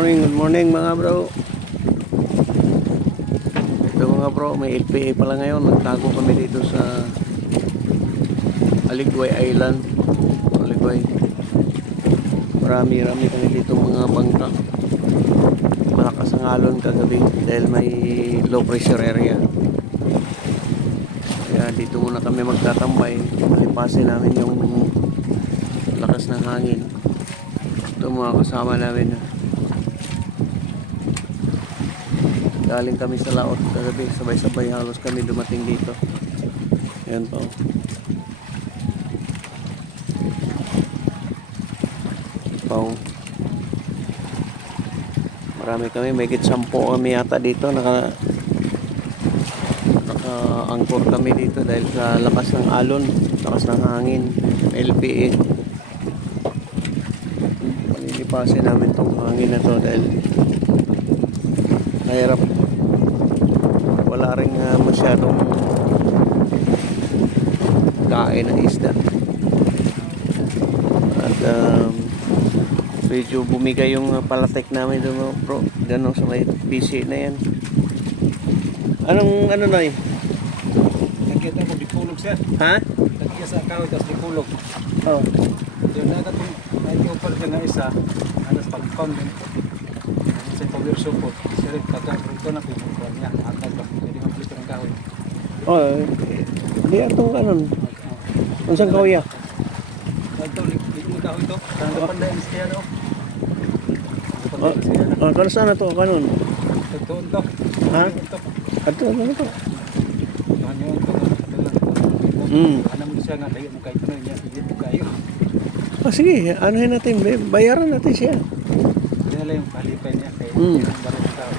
Good morning mga bro. Ito mga bro, may LPA pala ngayon. Nagtago kami dito sa Aligway Island. Aligway. Marami kami dito mga bangka. Malakas ang alon kagabi dahil may low pressure area. Kaya dito muna kami magtatambay. Malipasin namin yung lakas ng hangin. Ito mga kasama namin. Galing kami sa laot kagabi, sabay-sabay halos kami dumating dito. Ayan po. Marami kami, may higit 10 kami yata dito. Naka-angkor kami dito dahil sa lakas ng alon, lakas ng hangin, LPA. Palilipasin namin tong hangin na to dahil mahirap. Wala rin masyadong kain ng isda. At medyo bumigay yung palatek namin doon bro. Ganun sa may PC na yan. Ano na eh? Nakita mo dipulog sir. Ha? Nakita sa kahoy tapos dipulog. Oh. Doon na katong nag-offer ka na isa. Ano sa pag-pound din. Sa power support. Sir, kagagruto na pinagkuhan niya. Atag ba? Pwede mag-flip ng kahoy. Oh, di atong kanon. Unsang kawya? Ito, yung kahoy to. Saan ka panday ang siya no? Kano saan na to kanon? Tagtuon to. Ha? Ito. Ato ano to? Ano yun to? Ano mo siya nga. Layo mo kayo no. Hindi mo kayo. Sige, anuhin natin. Bayaran natin siya. Hindi lang yung palipay niya. Kaya yung barang tao.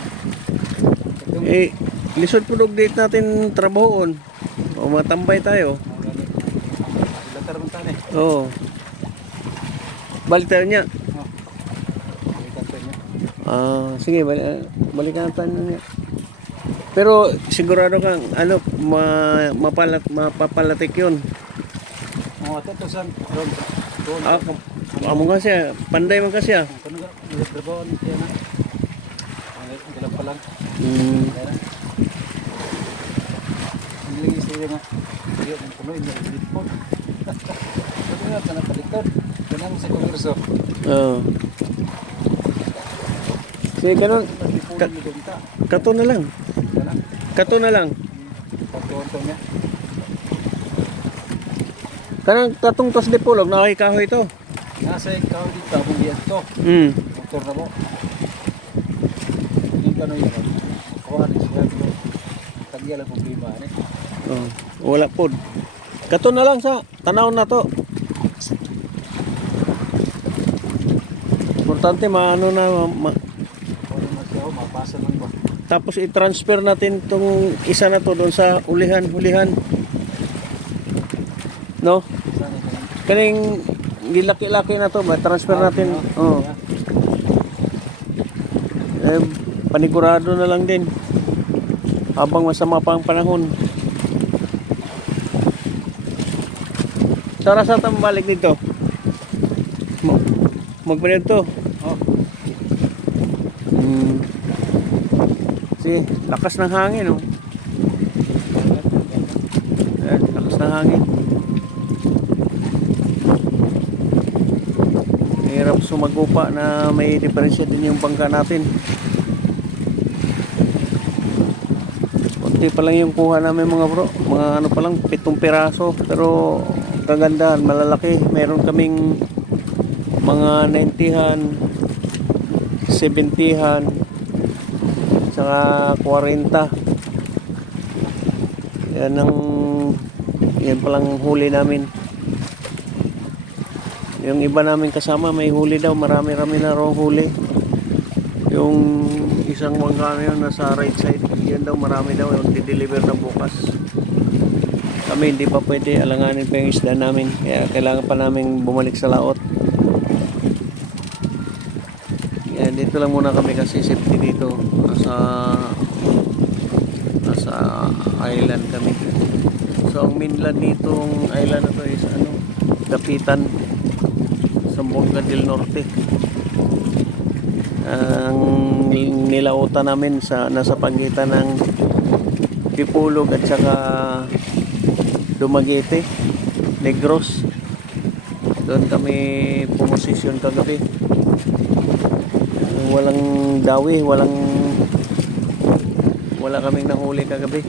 Lisod po date natin trabahoon. O matambay tayo. Latar mo tayo. Oo. Balik tayo niya. Sige, balikan tayo niya. Pero sigurado kang mapapalatik yun. Ito to saan? Amo nga siya, panday man kasi ah. Kung nag-trabaho niya na. Ang galang pa lang. Hindi lang isaya nga. Hindi ang puno, hindi ang silipon. Ito nga, sana palikod. Ganang sa kongreso. Oo. Sige, ganun. Kato na lang. Kato na lang. Pagtuon niya. Kanang katong tos dipulog, nakakahoy ito. Nasa ikaw dito, kung diyan to. Motor na mo. Hindi ka na yun. Makuha rin siya. Tagya lang problema. Wala po. Kato na lang sa tanaw na to. Importante maano na mapasa lang ba? tapos i-transfer natin tong isa na to doon sa hulihan. No? Kaning gilaki-laki na to, transfer natin. Oh. Panigurado na lang din. Habang masama pa ang panahon. Tara sa tambalik dito. Magpanid to. Sige, lakas ng hangin oh. Lakas ng hangin. Hirap sumagupa na may diferensya din yung bangka natin. Kunti pa lang yung kuha namin mga bro. Mga ano pa lang, 7 piraso. Pero kagandahan, malalaki. Meron kaming mga 90-han, 70-han, saka 40. Yan palang huli namin. Yung iba namin kasama may huli daw, marami na raw huli. Yung isang bangka na yun nasa right side, yan daw marami daw yung di-deliver na bukas. Kami hindi pa pwede alanganin pa yung isda namin, kaya kailangan pa namin bumalik sa laot. Yan, dito lang muna kami kasi safety dito. Nasa island kami. So ang mainland nitong island na to is Dapitan, Zamboanga del Norte. Ang nilautan namin nasa pagitan ng Dipolog at saka Dumaguete, Negros. Doon kami pumosisyon kagabi. Walang dawi, wala kaming nahuli kagabi.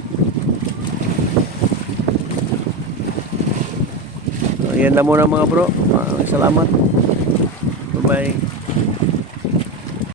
So, yan na muna mga bro. Salamat. Bye-bye.